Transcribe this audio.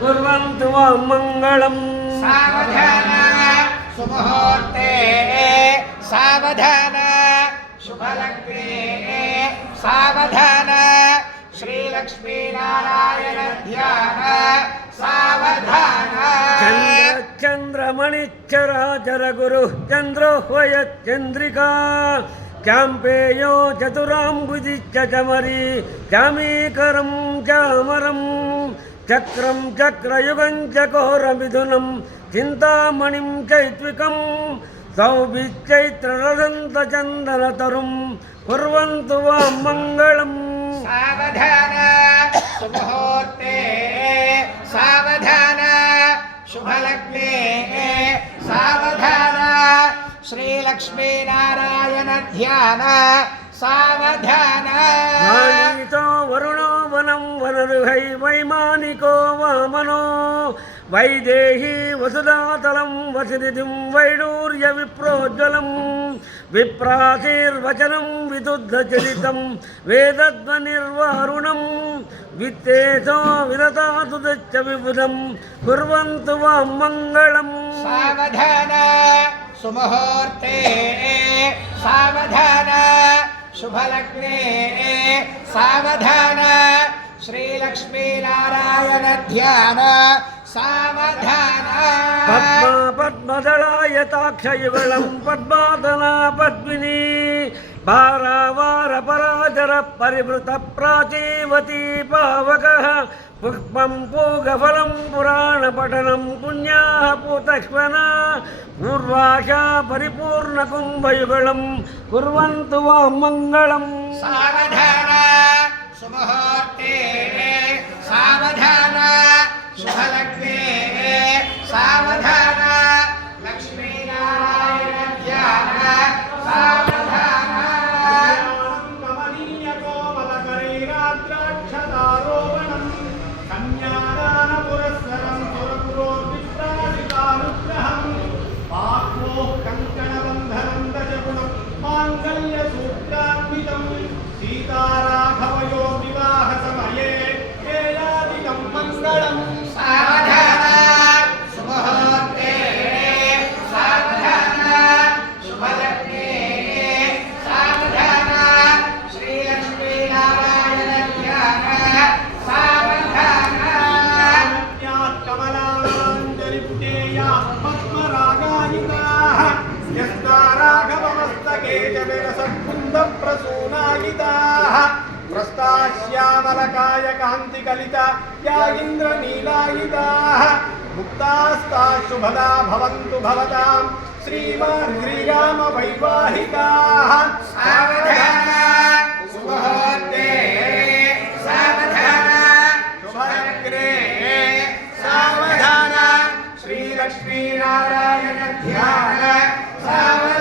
कुर्वन्तु वां मंगलम्। सावधान सुमुहूर्ते सावधान शुभलग्ने सावधान श्रीलक्ष्मी नारायण ध्यान सावधान। चंद्रमणिचराचर गुरु चंद्रो वयचंद्रिका चांपेयो चतुरांबुदिश्च चमरी चामीकरं चामरं चक्रं चक्रयुगं चकोरमिथुनं चिंतामणिं चैत्विकं सौभिश्चैत्ररदन्तचन्दनतरुं कुर्वन्तु वां मंगलम्। सावधान सुमुहूर्ते सावधान शुभलग्ने सावधान श्रीलक्ष्मी नारायण ध्यान सावधान। तो वरुणो वनं वनरुहै वैमानिको वामनो वैदेही वसुधातलं वसुनिधिं वैडूर्य विप्रोज्वलं विप्राचीर्वचनं विदुग्धचरितं वेदध्वनिर्वारुणं वित्तेजो विदधातु दच्च विबुधं कुर्वन्तु वां मंगलम्। सावधान सुमुहूर्ते सावधान शुभलग्ने सावधान श्रीलक्ष्मी नारायण ध्यान सावधान। पद्मा पद्मदलायताक्षयुगलं पद्मादना पद्मिनी भारावार पराजर परिवृत प्राचीवती पावकः पुष्पं पूगफलं पुराणपठनं पुण्याः पूतक्ष्मना पूर्वाशा परिपूर्णकुम्भयुगलं कुर्वन्तु वां मंगलम्। सावधान सुमुहूर्ते सावधान शुभलग्ने सावधान लक्ष्मी नारायण ध्यान सावधान। कमनीयकोमलकरीराद्राक्षदारोपणं कन्यादानपुरस्सरं सुरगुरोर्विप्रादितानुग्रहं पाप्मोः कङ्कणबन्धनं दशगुणं माङ्गल्यसूत्रान्वितं सीताराघवयो विवाहसमये केलादिकं मङ्गलम्। सावधान सुमुहूर्ते सावधान शुभलग्ने सावधान श्रीलक्ष्मी नारायण ध्यान सावधान। कमलाञ्जलिपुटेया पद्मरागायिताः यस्ता राघवमस्तके च विरसत्कुन्दप्रसूनायिताः प्रस्ताश्यामलकाय कान्तिकलिता या इन्द्रनीलायिताः मुक्तास्ताः शुभदा भवन्तु भवतां श्रीरामवैवाहिकाः। सावधान सुमुहूर्ते सावधान शुभलग्ने सावधान श्रीलक्ष्मी नारायण ध्यान सावधान।